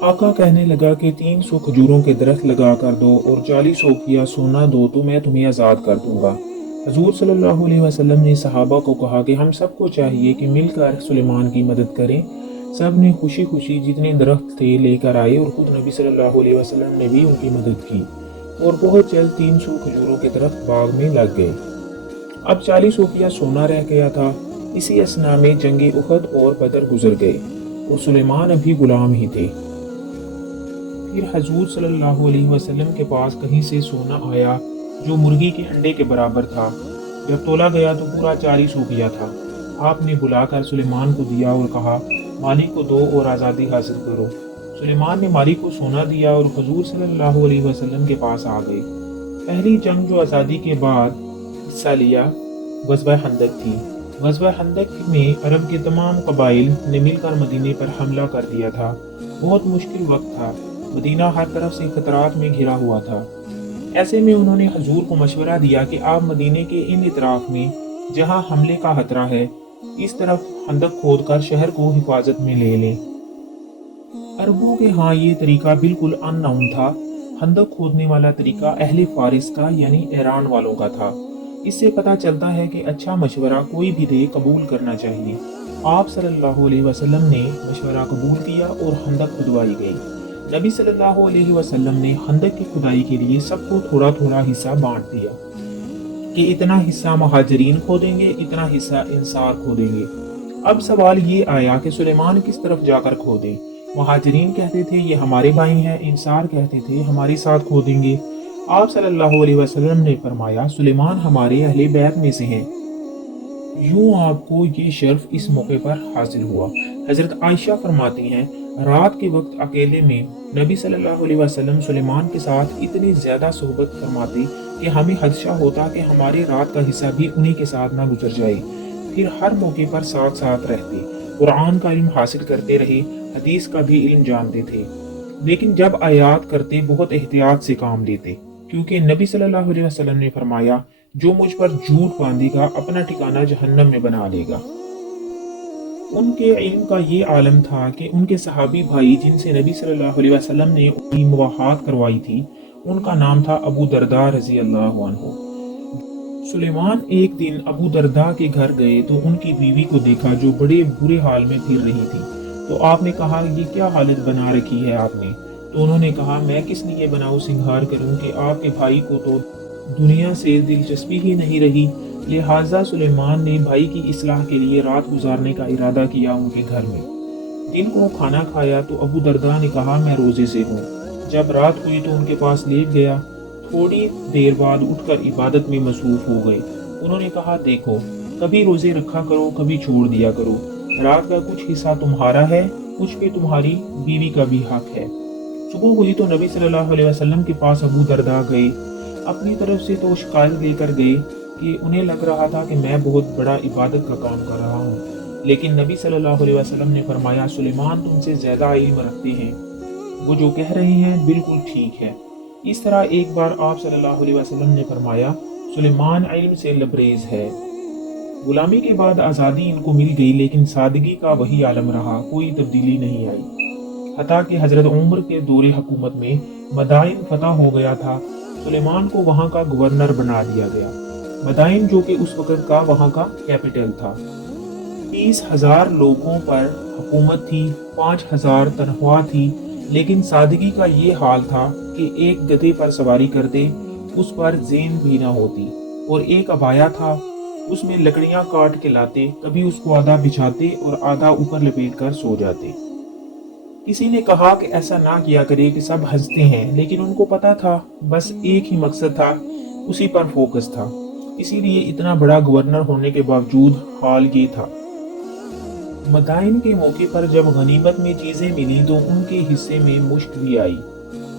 आका कहने लगा कि 300 खजूरों के दरख्त लगा कर दो और 40 औकिया सोना दो तो मैं तुम्हें आज़ाद कर दूंगा। हजूर सल्लल्लाहु अलैहि वसल्लम ने सहाबा को कहा कि हम सबको चाहिए कि मिलकर सुलेमान की मदद करें। सब ने खुशी खुशी जितने दरख्त थे लेकर आए और खुद नबी सल्लल्लाहु अलैहि वसल्लम ने भी उनकी मदद की और बहुत जल्द 300 खजूरों के दरख्त बाग में लग गए। अब 40 औकिया सोना रह गया था। इसी असना में जंगे उहद और बदर गुजर गए और सुलेमान अभी गुलाम ही थे। फिर हजूर सल्लल्लाहु अलैहि वसल्लम के पास कहीं से सोना आया जो मुर्गी के अंडे के बराबर था। जब तोला गया तो पूरा 40 औकिया था। आपने बुलाकर सुलेमान को दिया और कहा, मालिक को दो और आज़ादी हासिल करो। सुलेमान ने मालिक को सोना दिया और हजूर सल्लल्लाहु अलैहि वसल्लम के पास आ गए। पहली जंग जो आज़ादी के बाद हिस्सा लिया ग़ज़वा खंदक थी। ग़ज़वा खंदक में अरब के तमाम कबाइल ने मिलकर मदीने पर हमला कर दिया था। बहुत मुश्किल वक्त था। मदीना हर तरफ से खतरात में घिरा हुआ था। ऐसे में उन्होंने हजूर को मशवरा दिया कि आप मदीने के इन इतराफ में जहां हमले का खतरा है, इस तरफ खंदक खोद कर शहर को हिफाजत में ले लें। अरबों के यहाँ ये तरीका बिल्कुल अननोन था। खंदक खोदने वाला तरीका अहले फारिस का यानी ईरान वालों का था। इससे पता चलता है कि अच्छा मशवरा कोई भी दे कबूल करना चाहिए। आप सल्लल्लाहु अलैहि वसल्लम ने मशवरा कबूल किया और खंदक खुदवाई गई। नबी सल्लल्लाहु अलैहि वसल्लम ने खंदक की खुदाई के लिए सबको थोड़ा थोड़ा हिस्सा बांट दिया कि इतना हिस्सा महाजरीन खोदेंगे, इतना हिस्सा इंसार खोदेंगे। अब सवाल ये आया कि सुलेमान किस तरफ जाकर खोदें। महाजरीन कहते थे ये हमारे भाई हैं, इंसार कहते थे हमारे साथ खोदेंगे। आप सल्लल्लाहु अलैहि वसल्लम ने फरमाया, सुलेमान हमारे अहले बैत में से हैं। यूं आपको ये शर्फ इस मौके पर हासिल हुआ। हजरत आयशा फरमाती हैं, रात के वक्त अकेले में नबी सल्लल्लाहु अलैहि वसल्लम सुलेमान के साथ इतनी ज्यादा सोहबत फरमाती कि हमें खदशा होता कि हमारे रात का हिस्सा भी उन्हीं के साथ ना गुजर जाए। फिर हर मौके पर साथ साथ रहते, कुरान का इल्म हासिल करते रहे, हदीस का भी इल्म जानते थे। लेकिन जब आयात करते बहुत एहतियात से काम लेते, क्योंकि नबी सल्लल्लाहु अलैहि वसल्लम ने फरमाया, जो मुझ पर झूठ बांधेगा अपना ठिकाना जहन्नम में बना लेगा। उनके इल्म का ये आलम था कि उनके सहाबी भाई जिनसे नबी सल्लल्लाहु अलैहि वसल्लम ने उनकी मुवाहात करवाई थी, उनका नाम था अबू दरदा रजी अल्लाह अन्हु। सुलेमान एक दिन अबू दरदा के घर गए तो उनकी बीवी को देखा जो बड़े बुरे हाल में फिर रही थी। तो आपने कहा, ये क्या हालत बना रखी है आपने? तो उन्होंने कहा, मैं किस लिए बनाऊं सिंगार करूं कि आपके भाई को तो दुनिया से दिलचस्पी ही नहीं रही। लिहाजा सुलेमान ने भाई की इस्लाह के लिए रात गुजारने का इरादा किया उनके घर में। दिन को खाना खाया तो अबू दरदा ने कहा, मैं रोजे से हूँ। जब रात हुई तो उनके पास लेट गया। थोड़ी देर बाद उठकर इबादत में मसरूफ हो गए। उन्होंने कहा, देखो, कभी रोजे रखा करो, कभी छोड़ दिया करो। रात का कुछ हिस्सा तुम्हारा है, कुछ पे तुम्हारी बीवी का भी हक है। सुबह हुई तो नबी सल्लल्लाहु अलैहि वसल्लम के पास अबू दरदा गए। अपनी तरफ से तो शिकायत लेकर गए कि उन्हें लग रहा था कि मैं बहुत बड़ा इबादत का काम कर रहा हूँ। लेकिन नबी सल्लल्लाहु अलैहि वसल्लम ने फरमाया, सुलेमान तुमसे ज्यादा इल्म रखते हैं, वो जो कह रहे हैं बिल्कुल ठीक है। इस तरह एक बार आप सल्लल्लाहु अलैहि वसल्लम ने फरमाया, सुलेमान इल्म से लबरेज है। गुलामी के बाद आज़ादी इनको मिल गई, लेकिन सादगी का वही आलम रहा, कोई तब्दीली नहीं आई। हता कि हजरत उमर के दौरे हुकूमत में मदाइन फतह हो गया था। सुलेमान को वहां का गवर्नर बना दिया गया। मदाइन जो कि उस वक्त का वहां का कैपिटल था। 30,000 लोगों पर हुकूमत थी, 5,000 तनख्वाह थी। लेकिन सादगी का ये हाल था कि एक गधे पर सवारी करते, उस पर ज़ेन भी ना होती, और एक अबाया था, उसमें लकड़ियां काट के लाते, कभी उसको आधा बिछाते और आधा ऊपर लपेट कर सो जाते। किसी ने कहा कि ऐसा ना किया करे कि सब हंसते हैं, लेकिन उनको पता था बस एक ही मकसद था, उसी पर फोकस था। इसीलिए इतना बड़ा गवर्नर होने के बावजूद हाल ये था। मदाइन के मौके पर जब गनीमत में चीजें मिली तो उनके हिस्से में मुश्त भी आई।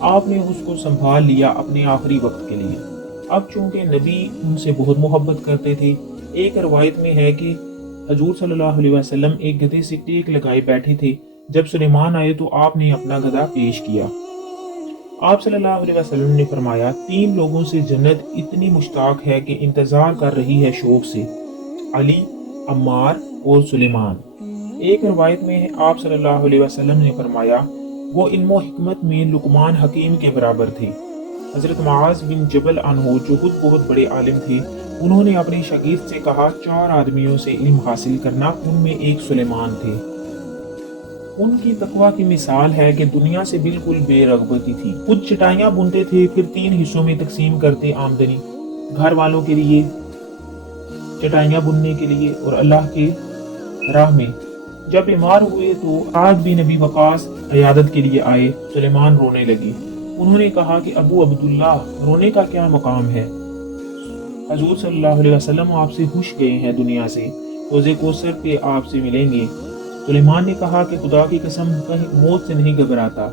आपने उसको संभाल लिया अपने आखिरी वक्त के लिए। अब चूंकि नबी उनसे बहुत मोहब्बत करते थे, एक रवायत में है कि हजूर सल्लल्लाहु अलैहि वसल्लम एक गधे से टेक लगाए बैठे थे। जब सुलेमान आए तो आपने अपना गधा पेश किया। आप सल्लल्लाहु अलैहि वसल्लम ने फरमाया, 3 लोगों से जन्नत इतनी मुश्ताक है कि इंतजार कर रही है शौक से, अली, अम्मार और सुलेमान। एक रवायत में आप सल्लल्लाहु अलैहि वसल्लम ने फरमाया, وہ علم و حکمت میں لقمان حکیم کے برابر تھے۔ حضرت معاذ بن جبل عنہ جو خود بہت بڑے عالم تھے، انہوں نے اپنے شاگرد سے کہا 4 آدمیوں سے علم حاصل کرنا، ان میں ایک سلیمان تھے۔ ان کی تقوی کی مثال ہے کہ دنیا سے بالکل بے رغبتی تھی، خود چٹائیاں بنتے تھے، پھر 3 حصوں میں تقسیم کرتے آمدنی، گھر والوں کے لیے، چٹائیاں بننے کے لیے اور اللہ کے راہ میں۔ جب بیمار ہوئے تو سعد بن ابی وقاص عیادت کے لیے آئے۔ سلیمان رونے لگی۔ انہوں نے کہا کہ ابو عبداللہ، رونے کا کیا مقام ہے؟ حضور صلی اللہ علیہ وسلم آپ سے خوش گئے ہیں دنیا سے، حوض کوثر پہ آپ سے ملیں گے۔ سلیمان نے کہا کہ خدا کی قسم، موت سے نہیں گھبراتا،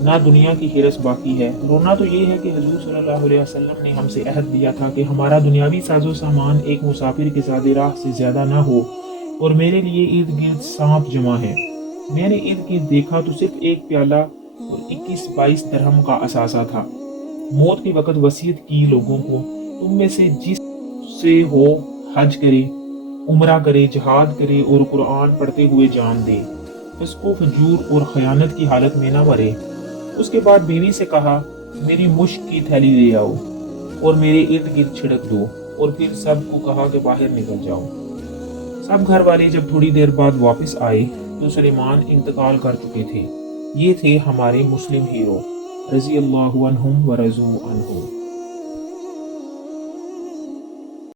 نہ دنیا کی حرص باقی ہے۔ رونا تو یہ ہے کہ حضور صلی اللہ علیہ وسلم نے ہم سے عہد دیا تھا کہ ہمارا دنیاوی ساز و سامان ایک مسافر کے زاد راہ سے زیادہ نہ ہو، اور میرے لیے ارد گرد سانپ جمع ہے۔ میں نے ارد گرد دیکھا تو صرف ایک پیالہ اور 21-22 درہم کا اثاثہ تھا۔ موت کے وقت وصیت کی لوگوں کو، تم میں سے جس سے ہو حج کرے، عمرہ کرے، جہاد کرے اور قرآن پڑھتے ہوئے جان دے، فسق و فجور اور خیانت کی حالت میں نہ مرے۔ اس کے بعد بیوی سے کہا میری مشک کی تھیلی لے آؤ اور میرے ارد گرد چھڑک دو، اور پھر سب کو کہا کہ باہر نکل جاؤ۔ سب گھر والے جب تھوڑی دیر بعد واپس آئے تو سلیمان انتقال کر چکے تھے۔ یہ تھے ہمارے مسلم ہیرو، رضی اللہ عنہم ورضوا عنہ۔